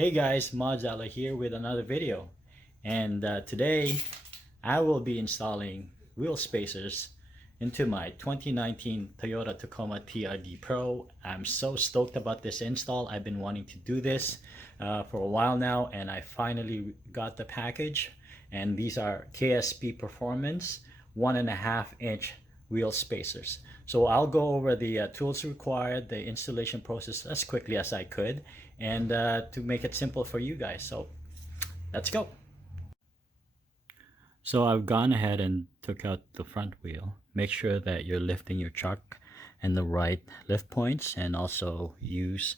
Hey guys, Modzala here with another video, and today I will be installing wheel spacers into my 2019 Toyota Tacoma TRD Pro. I'm so stoked about this install. I've been wanting to do this for a while now, and I finally got the package. And these are KSP Performance 1.5-inch wheel spacers. So I'll go over the tools required, the installation process as quickly as I could, and to make it simple for you guys. So let's go. So I've gone ahead and took out the front wheel. Make sure that you're lifting your truck and the right lift points, and also use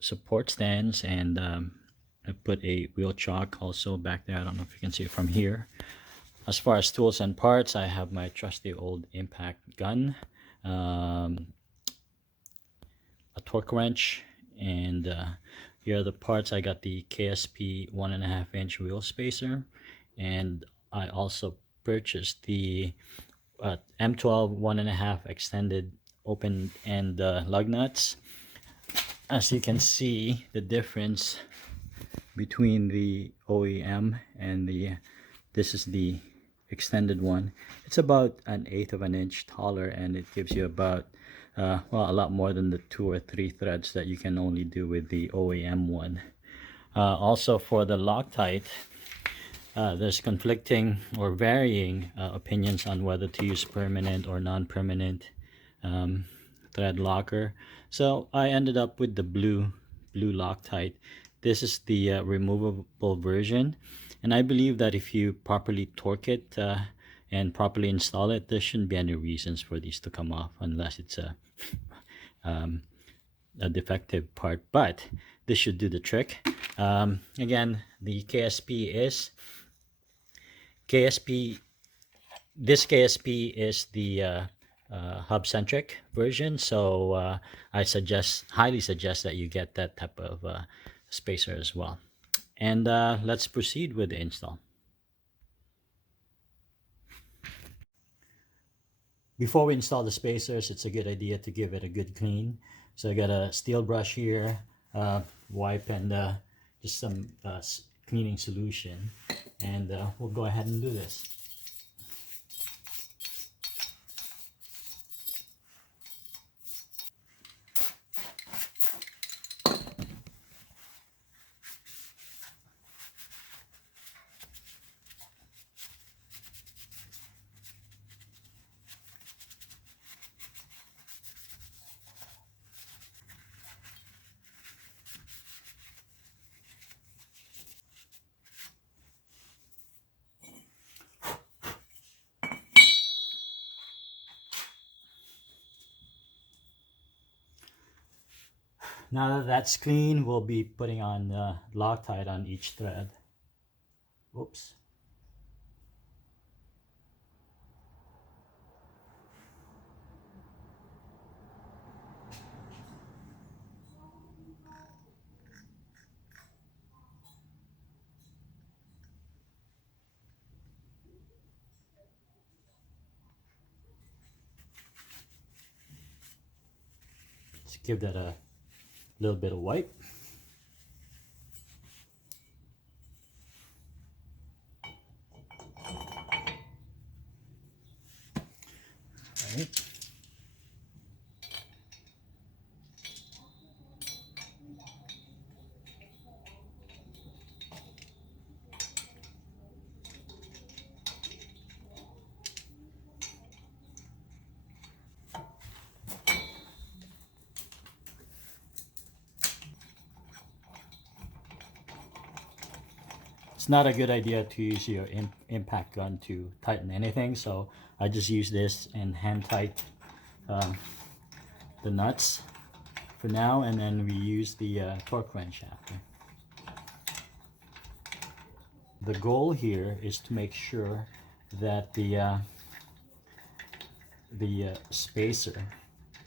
support stands, and I put a wheel chock also back there. I don't know if you can see it from here. As far as tools and parts, I have my trusty old impact gun, a torque wrench, and here are the parts. I got the KSP 1.5-inch wheel spacer, and I also purchased the M12 1.5 extended open end lug nuts. As you can see, the difference between the OEM and this is the extended one. It's about 1/8 of an inch taller, and it gives you about well, a lot more than the 2 or 3 threads that you can only do with the OEM one. Also for the Loctite, there's conflicting or varying opinions on whether to use permanent or non-permanent thread locker. So I ended up with the blue Loctite. This is the removable version, and I believe that if you properly torque it and properly install it, there shouldn't be any reasons for these to come off unless it's a defective part, but this should do the trick. Again, the KSP, this KSP is the hub centric version, so I highly suggest that you get that type of spacer as well. And let's proceed with the install. Before we install the spacers, it's a good idea to give it a good clean. So I got a steel brush here, wipe, and just some cleaning solution, and we'll go ahead and do this. Now that that's clean, we'll be putting on Loctite on each thread. Oops. Let's give that a little bit of wipe. All right. It's not a good idea to use your impact gun to tighten anything, so I just use this and hand tight the nuts for now, and then we use the torque wrench after. The goal here is to make sure that the spacer,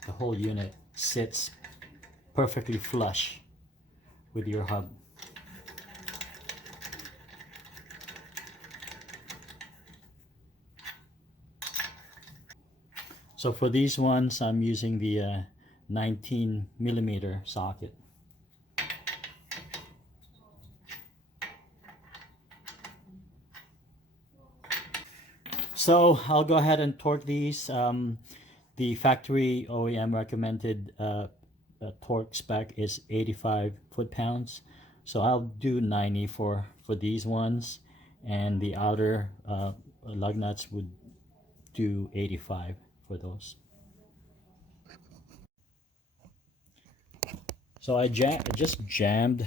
the whole unit, sits perfectly flush with your hub. So for these ones, I'm using the 19mm socket. So I'll go ahead and torque these. The factory OEM recommended torque spec is 85 foot-pounds. So I'll do 90 for these ones, and the outer lug nuts would do 85 for those. So I just jammed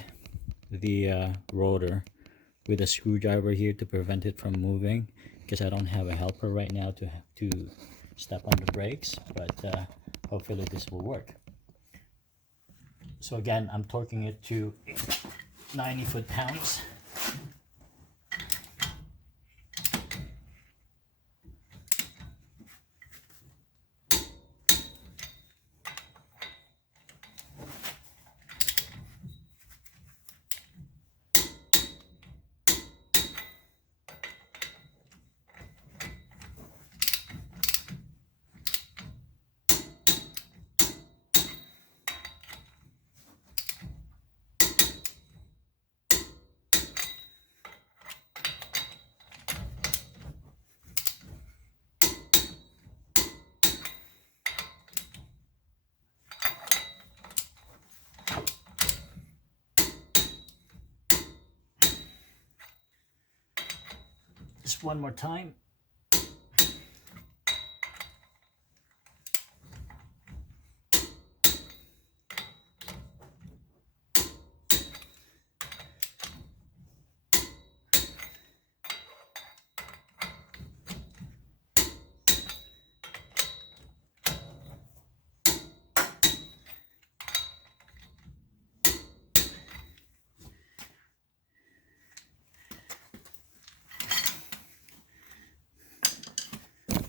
the rotor with a screwdriver here to prevent it from moving, because I don't have a helper right now to step on the brakes, but hopefully this will work. So again, I'm torquing it to 90 foot-pounds. Just one more time.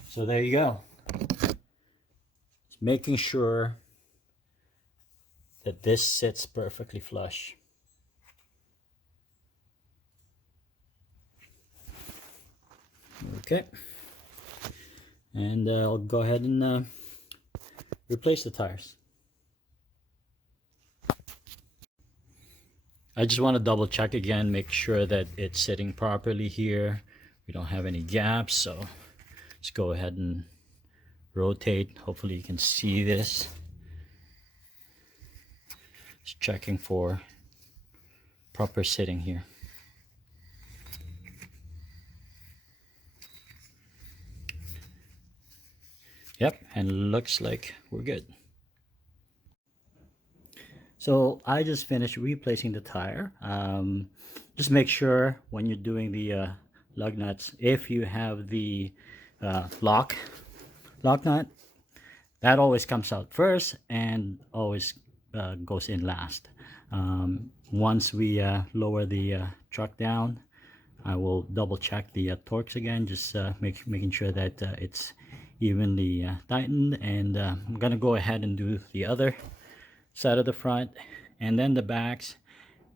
So there you go. Just making sure that this sits perfectly flush. Okay. And I'll go ahead and replace the tires. I just want to double check again, make sure that it's sitting properly here. We don't have any gaps, so let's go ahead and rotate. Hopefully you can see this. Just checking for proper sitting here. Yep, and looks like we're good. So I just finished replacing the tire. Just make sure when you're doing the lug nuts, if you have the lock nut, that always comes out first and always goes in last. Once we lower the truck down, I will double check the torques again, just making sure that it's evenly tightened, and I'm gonna go ahead and do the other side of the front and then the backs,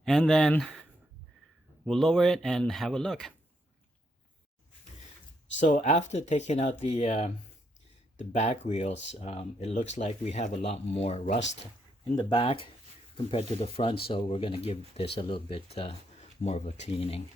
and then we'll lower it and have a look. So after taking out the back wheels, it looks like we have a lot more rust in the back compared to the front, so we're gonna give this a little bit more of a cleaning.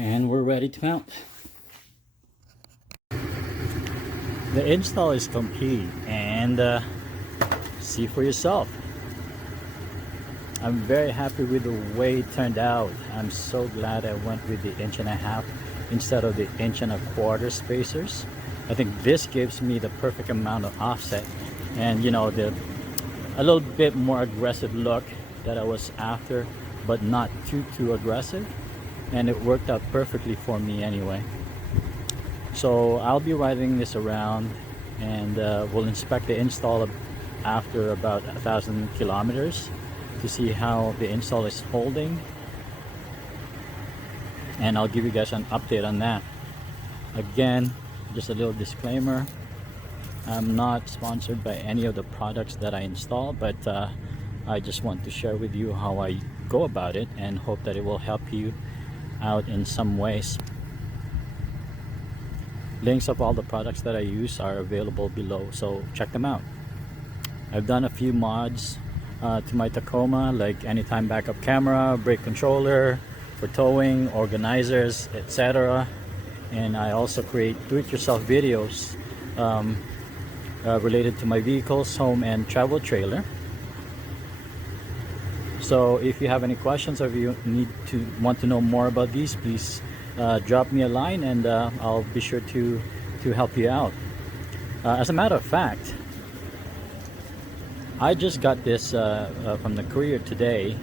And we're ready to mount. The install is complete, and see for yourself. I'm very happy with the way it turned out. I'm so glad I went with the 1.5" instead of the 1.25" spacers. I think this gives me the perfect amount of offset, and you know, a little bit more aggressive look that I was after, but not too aggressive, and it worked out perfectly for me anyway. So I'll be riding this around, and we'll inspect the install after about 1,000 kilometers to see how the install is holding, and I'll give you guys an update on that. Again, just a little disclaimer, I'm not sponsored by any of the products that I install, but I just want to share with you how I go about it and hope that it will help you out in some ways. Links of all the products that I use are available below, so check them out. I've done a few mods to my Tacoma, like anytime backup camera, brake controller for towing, organizers, etc. And I also create do-it-yourself videos related to my vehicles, home, and travel trailer. So if you have any questions, or if you want to know more about these, please drop me a line, and I'll be sure to help you out. As a matter of fact, I just got this from the courier today,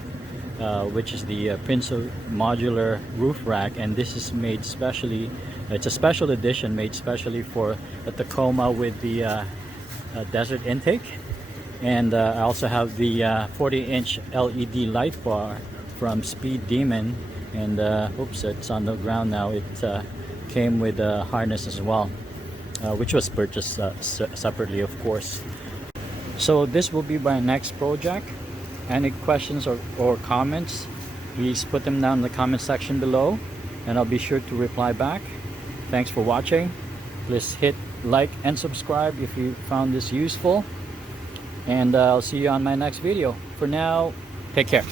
which is the Prince of Modular Roof Rack, and this is made specially. It's a special edition made specially for the Tacoma with the desert intake. And I also have the 40-inch LED light bar from Speed Demon, and oops, it's on the ground now. It came with a harness as well, which was purchased separately, of course. So this will be my next project. Any questions or comments, please put them down in the comment section below, and I'll be sure to reply back. Thanks for watching. Please hit like and subscribe if you found this useful, and I'll see you on my next video. For now, take care.